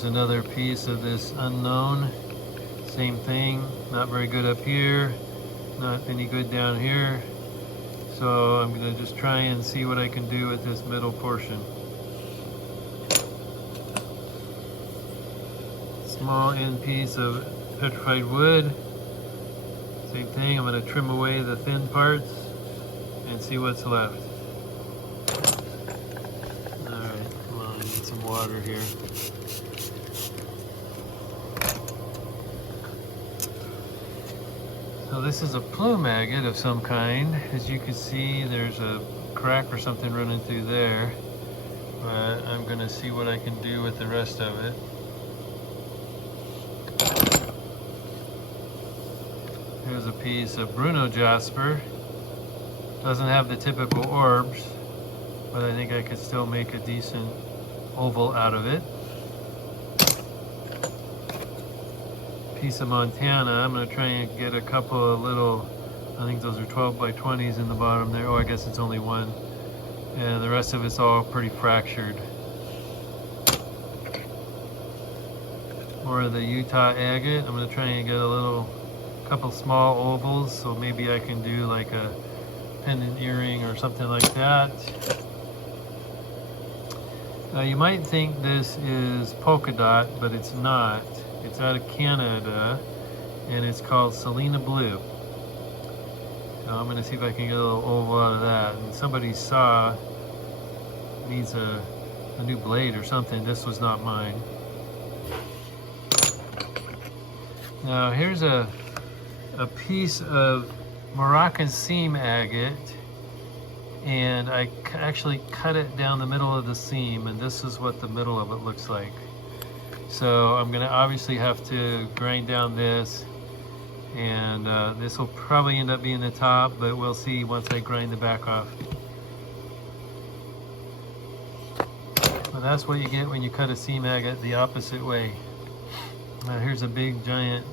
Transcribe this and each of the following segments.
Here's another piece of this unknown. Same thing, not very good up here, not any good down here. So I'm going to just try and see what I can do with this middle portion. Small end piece of petrified wood. Same thing, I'm going to trim away the thin parts and see what's left. Alright, come on, I need some water here. So this is a plume agate of some kind. As you can see, there's a crack or something running through there. But I'm going to see what I can do with the rest of it. Here's a piece of Bruno Jasper. Doesn't have the typical orbs, but I think I could still make a decent oval out of it. Piece of Montana. I'm going to try and get a couple of little, I think those are 12 by 20s in the bottom there. Oh, I guess it's only one. And the rest of it's all pretty fractured. More of the Utah agate. I'm going to try and get a couple small ovals, so maybe I can do like a pendant earring or something like that. Now you might think this is polka dot, but it's not. It's out of Canada, and it's called Selena Blue. So I'm going to see if I can get a little oval out of that. And somebody's saw needs a new blade or something. This was not mine. Now here's a piece of Moroccan seam agate, and I actually cut it down the middle of the seam, and this is what the middle of it looks like. So I'm going to obviously have to grind down this, and this will probably end up being the top, but we'll see once I grind the back off. But that's what you get when you cut a seam agate the opposite way. Now here's a big giant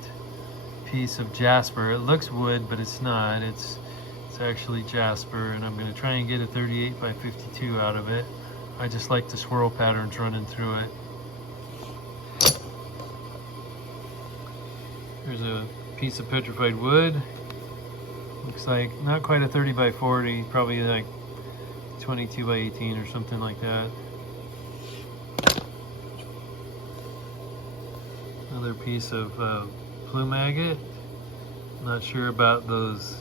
piece of Jasper. It looks wood, but it's not. It's actually Jasper, and I'm going to try and get a 38 by 52 out of it. I just like the swirl patterns running through it. Here's a piece of petrified wood. Looks like not quite a 30 by 40, probably like 22 by 18 or something like that. Another piece of plume agate. Not sure about those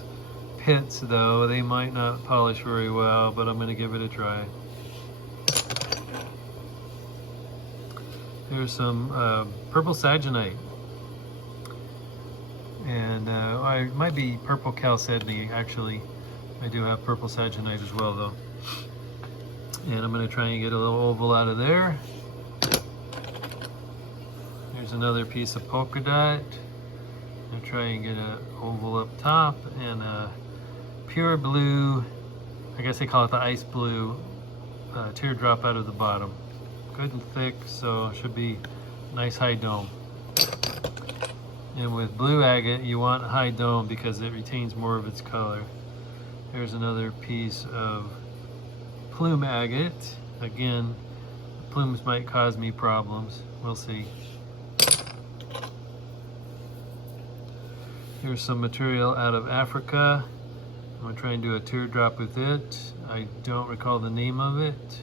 pits though. They might not polish very well, but I'm going to give it a try. Here's some purple saginite. And I might be purple chalcedony, actually. I do have purple saginite as well though. And I'm going to try and get a little oval out of there. Here's another piece of polka dot. I'm going to try and get an oval up top, and a pure blue, I guess they call it the ice blue, teardrop out of the bottom. Good and thick, so it should be nice high dome. And with blue agate, you want high dome because it retains more of its color. Here's another piece of plume agate. Again, plumes might cause me problems. We'll see. Here's some material out of Africa. I'm going to try and do a teardrop with it. I don't recall the name of it.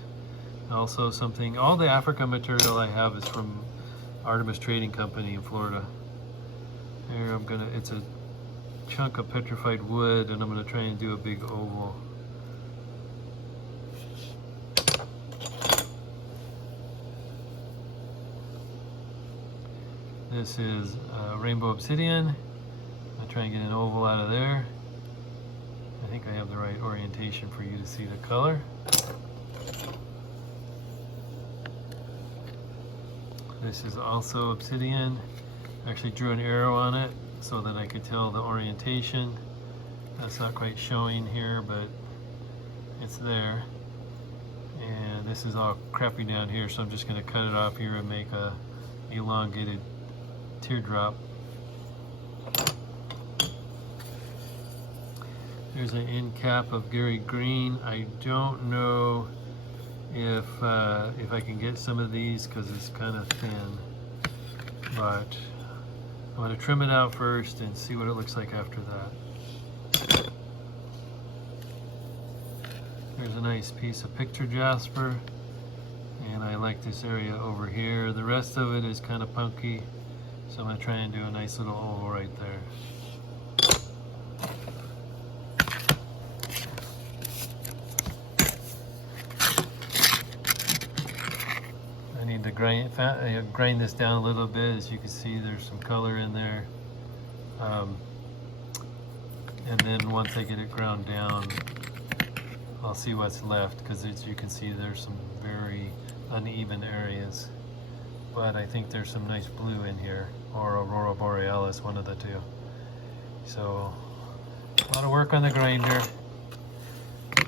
Also something, all the Africa material I have is from Artemis Trading Company in Florida. Here it's a chunk of petrified wood, and I'm going to try and do a big oval. This is rainbow obsidian. I'll try and get an oval out of there. I think I have the right orientation for you to see the color. This is also obsidian. I actually drew an arrow on it so that I could tell the orientation. That's not quite showing here, but it's there. And this is all crappy down here, so I'm just going to cut it off here and make a elongated teardrop. There's an end cap of Gary Green. I don't know if I can get some of these because it's kind of thin. but I'm going to trim it out first and see what it looks like after that. There's a nice piece of picture jasper, and I like this area over here. The rest of it is kind of punky, so I'm going to try and do a nice little oval right there. I need to grind this down a little bit. As you can see, there's some color in there. And then once I get it ground down, I'll see what's left, because as you can see, there's some very uneven areas. But I think there's some nice blue in here, or Aurora Borealis, one of the two. So, a lot of work on the grinder.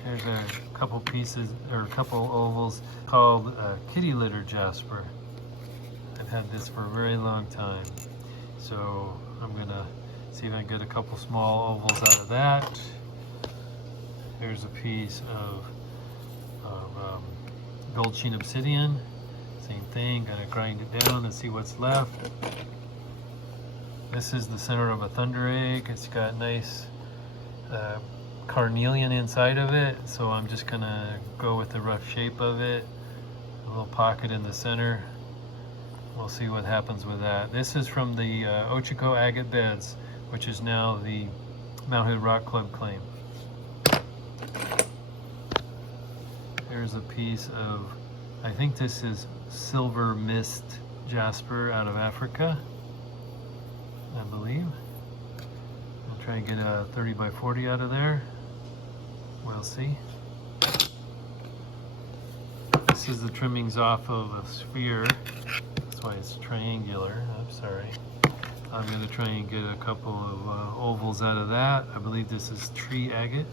There's a couple pieces, or a couple ovals called kitty litter jasper. I've had this for a very long time. So I'm gonna see if I can get a couple small ovals out of that. Here's a piece of gold sheen obsidian. Same thing, gotta grind it down and see what's left. This is the center of a thunder egg. It's got nice carnelian inside of it, so I'm just gonna go with the rough shape of it. A little pocket in the center. We'll see what happens with that. This is from the Ochiko Agate beds, which is now the Mount Hood Rock Club claim. Here's a piece of, I think this is silver mist jasper out of Africa, I believe. I'll try and get a 30 by 40 out of there. We'll see. This is the trimmings off of a sphere. That's why it's triangular. I'm sorry. I'm going to try and get a couple of ovals out of that. I believe this is tree agate.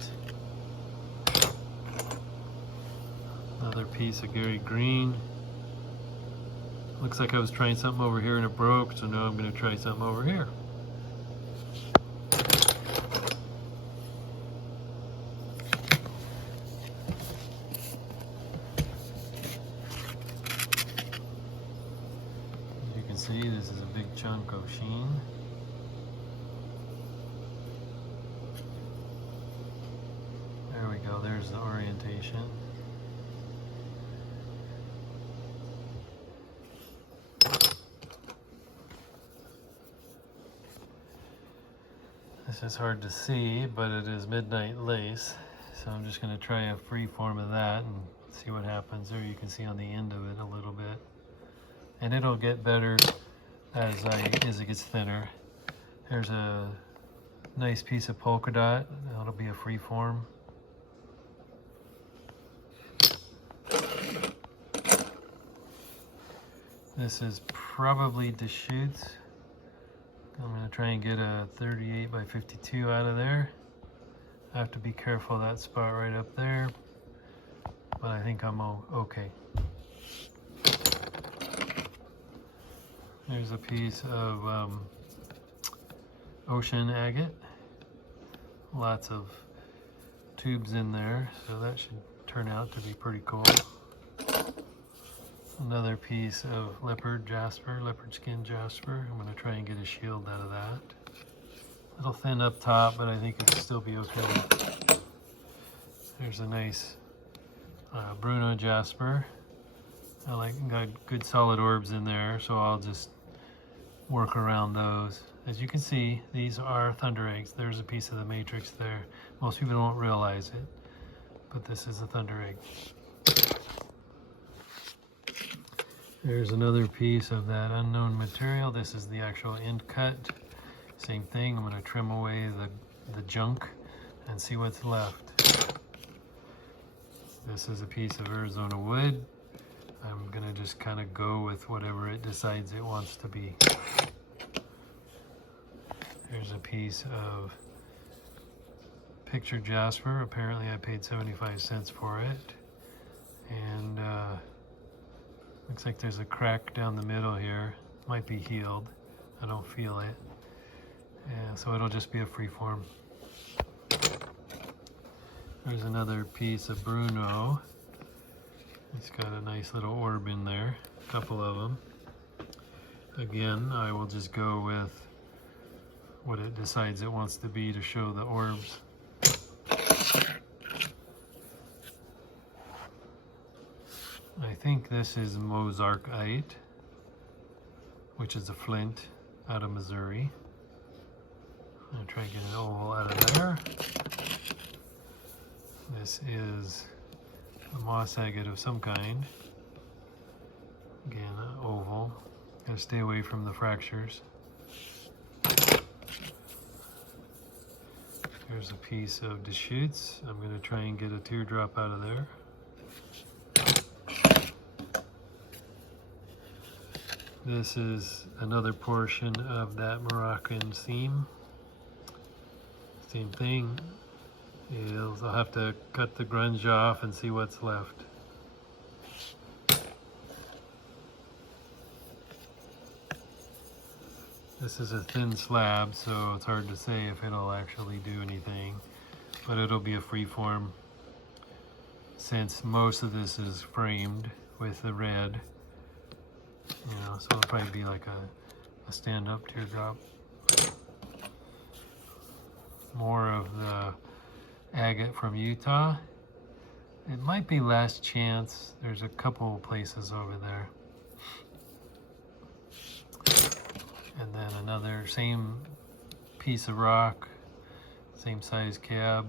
Another piece of Gary green. Looks like I was trying something over here and it broke, so now I'm going to try something over here. As you can see, this is a big chunk of sheen. There we go, there's the orientation. This is hard to see, but it is midnight lace. So I'm just going to try a free form of that and see what happens. There you can see on the end of it a little bit. And it'll get better as it gets thinner. There's a nice piece of polka dot. That'll be a free form. This is probably Deschutes. I'm going to try and get a 38 by 52 out of there. I have to be careful of that spot right up there, but I think I'm okay. There's a piece of ocean agate. Lots of tubes in there, so that should turn out to be pretty cool. Another piece of leopard skin jasper. I'm going to try and get a shield out of that. A little thin up top, but I think it'll still be okay. There's a nice Bruno jasper. Got good solid orbs in there, so I'll just work around those. As you can see, these are thunder eggs. There's a piece of the matrix there. Most people don't realize it, but this is a thunder egg. There's another piece of that unknown material. This is the actual end cut. Same thing, I'm going to trim away the junk and see what's left. This is a piece of Arizona wood. I'm going to just kind of go with whatever it decides it wants to be. Here's a piece of picture jasper. Apparently I paid 75 cents for it. And looks like there's a crack down the middle here. Might be healed. I don't feel it. And so it'll just be a free form. There's another piece of Bruno. It's got a nice little orb in there, a couple of them. Again, I will just go with what it decides it wants to be to show the orbs. I think this is Mozarkite, which is a flint out of Missouri. I'm going to try and get an oval out of there. This is a moss agate of some kind. Again, an oval. Gotta stay away from the fractures. There's a piece of Deschutes. I'm going to try and get a teardrop out of there. This is another portion of that Moroccan seam. Same thing. I'll have to cut the grunge off and see what's left. This is a thin slab, so it's hard to say if it'll actually do anything, but it'll be a freeform since most of this is framed with the red. You know, so it'll probably be like a stand-up teardrop. More of the agate from Utah. It might be Last Chance. There's a couple places over there. And then another same piece of rock, same size cab.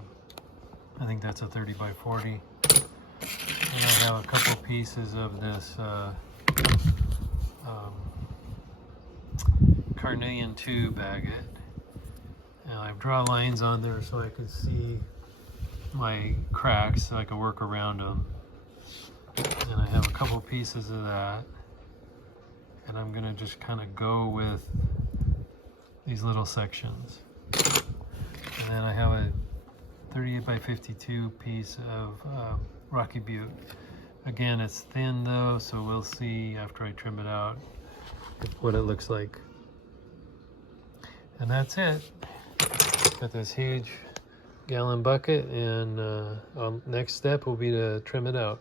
I think that's a 30 by 40. And I have a couple pieces of this carnelian tube agate. And I've drawn lines on there so I can see my cracks so I can work around them. And I have a couple pieces of that. And I'm gonna just kind of go with these little sections. And then I have a 38 by 52 piece of Rocky Butte. Again, it's thin though, so we'll see after I trim it out what it looks like. And that's it. Got this huge gallon bucket, and next step will be to trim it out.